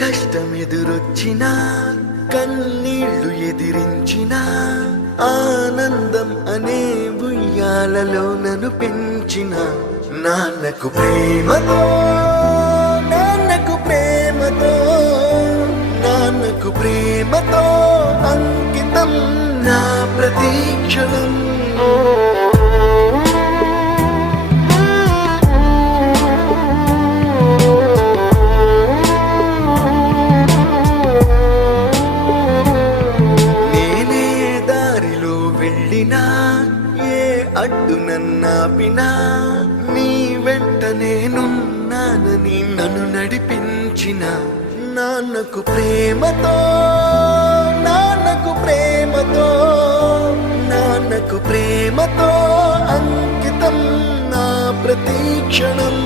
కష్టమెదురొచ్చినా కన్నీళ్లు ఎదిరించిన ఆనందం అనే ఉయ్యాలలో నన్ను పెంచిన నాన్నకు ప్రేమతో నాన్నకు ప్రేమతో నాన్నకు ప్రేమతో అంకితం నా ప్రతీక్షణం. ఏ అడ్డు నన్నాపినా నీ వెంట నేనున్నానని నన్ను నడిపించిన నాన్నకు ప్రేమతో నాన్నకు ప్రేమతో నాన్నకు ప్రేమతో అంకితం నా ప్రతీక్షణం.